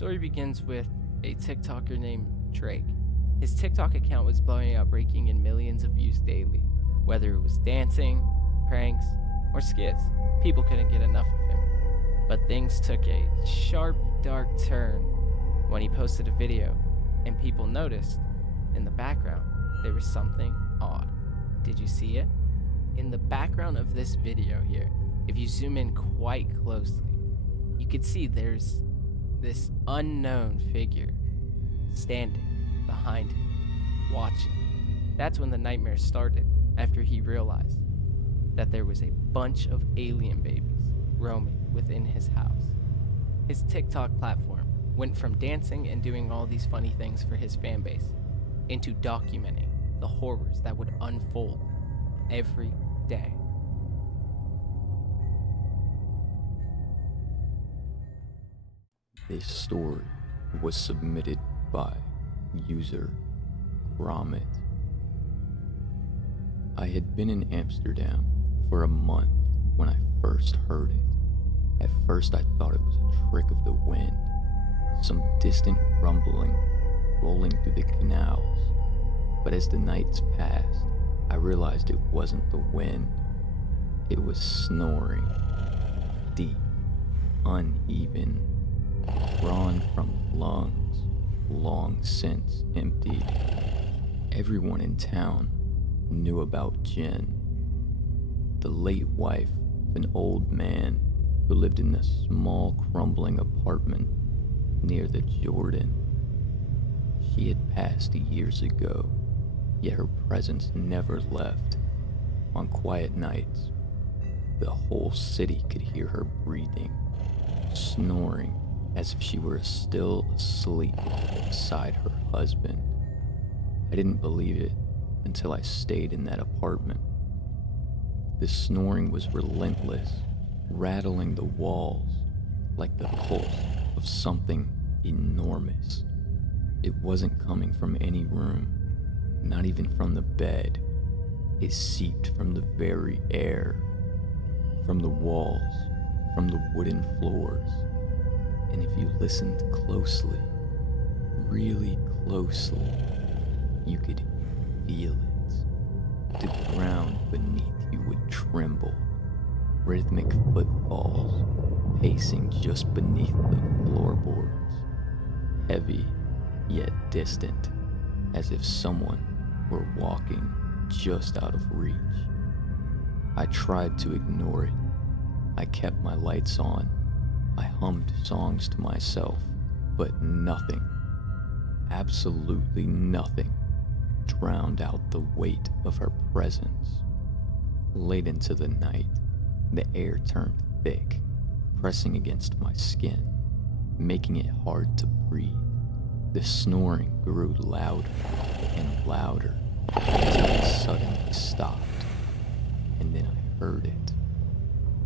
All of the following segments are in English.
story begins with a TikToker named Drake. His TikTok account was blowing up, raking in millions of views daily. Whether it was dancing, pranks, or skits, people couldn't get enough of him. But things took a sharp, dark turn when he posted a video, and people noticed in the background there was something odd. Did you see it? In the background of this video here, if you zoom in quite closely, you could see there's this unknown figure standing behind him, watching. That's when the nightmare started, after he realized that there was a bunch of alien babies roaming within his house. His TikTok platform went from dancing and doing all these funny things for his fan base into documenting the horrors that would unfold every day. This story was submitted by user Gromit. I had been in Amsterdam for a month when I first heard it. At first I thought it was a trick of the wind, some distant rumbling rolling through the canals. But as the nights passed, I realized it wasn't the wind. It was snoring, deep, uneven, drawn from lungs long since emptied. Everyone in town knew about Jen, the late wife of an old man who lived in a small crumbling apartment near the Jordan. She had passed years ago, yet her presence never left. On quiet nights, the whole city could hear her breathing, snoring as if she were still asleep beside her husband. I didn't believe it until I stayed in that apartment. The snoring was relentless, rattling the walls like the pulse of something enormous. It wasn't coming from any room, not even from the bed. It seeped from the very air, from the walls, from the wooden floors. And if you listened closely, really closely, you could feel it. The ground beneath you would tremble, rhythmic footfalls pacing just beneath the floorboards, heavy yet distant, as if someone were walking just out of reach. I tried to ignore it. I kept my lights on. I hummed songs to myself, but nothing, absolutely nothing, drowned out the weight of her presence. Late into the night, the air turned thick, pressing against my skin, making it hard to breathe. The snoring grew louder and louder until it suddenly stopped, and then I heard it,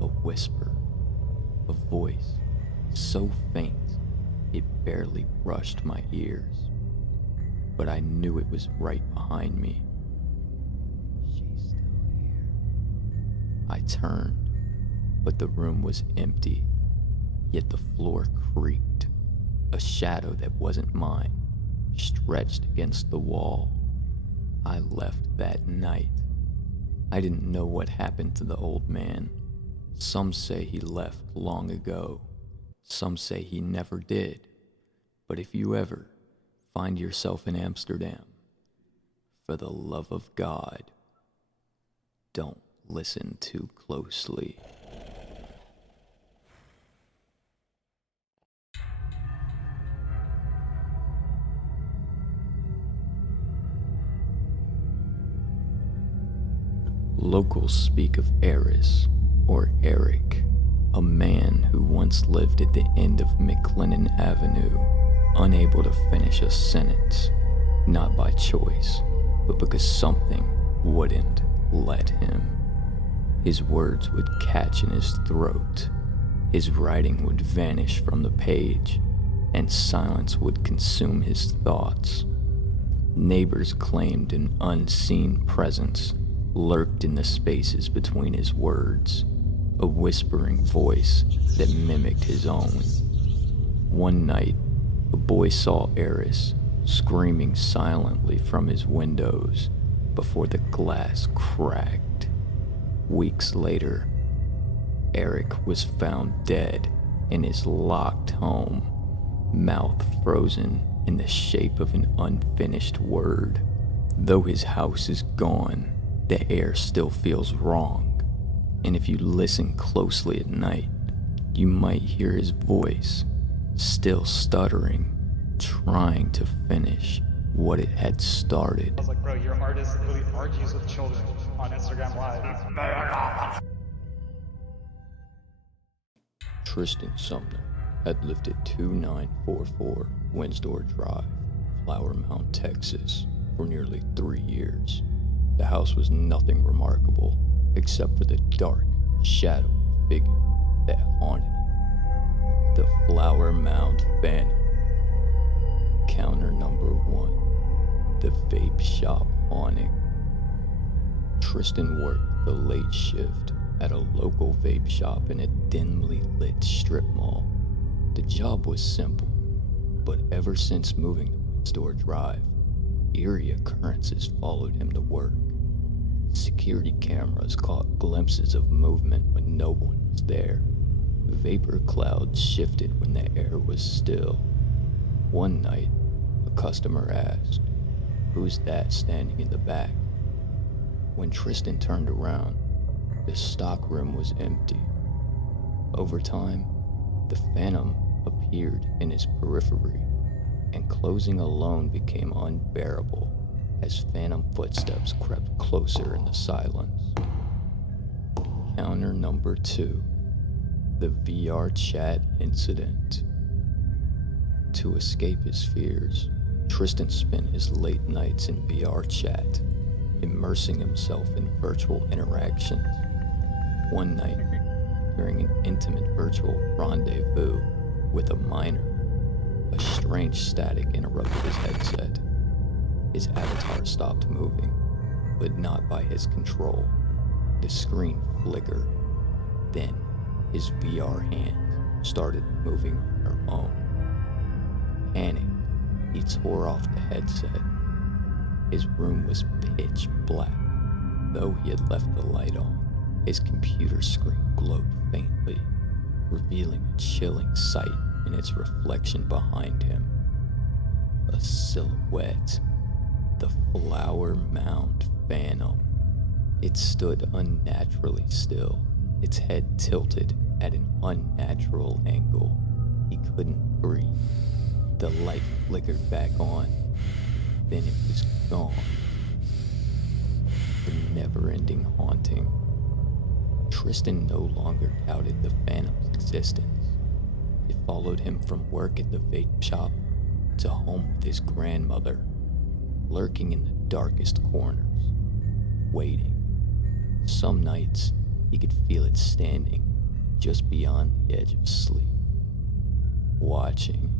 a whisper, a voice so faint it barely brushed my ears, but I knew it was right behind me. She's still here. I turned, but the room was empty, yet the floor creaked. A shadow that wasn't mine stretched against the wall. I left that night. I didn't know what happened to the old man. Some say he left long ago. Some say he never did. But if you ever find yourself in Amsterdam, for the love of God, don't listen too closely. Locals speak of Eris, or Eric, a man who once lived at the end of McLennan Avenue, unable to finish a sentence, not by choice, but because something wouldn't let him. His words would catch in his throat, his writing would vanish from the page, and silence would consume his thoughts. Neighbors claimed an unseen presence lurked in the spaces between his words, a whispering voice that mimicked his own. One night, The boy saw Eris screaming silently from his windows before the glass cracked. Weeks later, Eric was found dead in his locked home, mouth frozen in the shape of an unfinished word. Though his house is gone, the air still feels wrong, and if you listen closely at night, you might hear his voice, still stuttering, trying to finish what it had started. I was like, bro, your artist literally argues with children on Instagram Live. Tristan Sumner had lived at 2944 Windsor Drive, Flower Mound, Texas, for nearly 3 years. The house was nothing remarkable except for the dark, shadowy figure that haunted it. The Flower Mound Phantom. Counter number 1. The vape shop haunting. Tristan worked the late shift at a local vape shop in a dimly lit strip mall. The job was simple, but ever since moving to Windsor Drive, eerie occurrences followed him to work. Security cameras caught glimpses of movement when no one was there. Vapor clouds shifted when the air was still. One night, a customer asked, "Who's that standing in the back?" When Tristan turned around, the stockroom was empty. Over time, the phantom appeared in his periphery, and closing alone became unbearable as phantom footsteps crept closer in the silence. Counter number 2. The VR chat incident. To escape his fears, Tristan spent his late nights in VR chat, immersing himself in virtual interactions. One night, during an intimate virtual rendezvous with a minor, a strange static interrupted his headset. His avatar stopped moving, but not by his control. The screen flickered. Then, his VR hand started moving on her own. Panicked, he tore off the headset. His room was pitch black. Though he had left the light on, his computer screen glowed faintly, revealing a chilling sight in its reflection behind him. A silhouette. The Flower Mound Phantom. It stood unnaturally still, its head tilted at an unnatural angle. He couldn't breathe. The light flickered back on, then it was gone. The never-ending haunting. Tristan no longer doubted the phantom's existence. It followed him from work at the vape shop to home with his grandmother, lurking in the darkest corners, waiting. Some nights, he could feel it standing just beyond the edge of sleep, watching,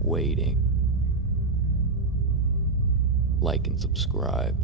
waiting. Like and subscribe.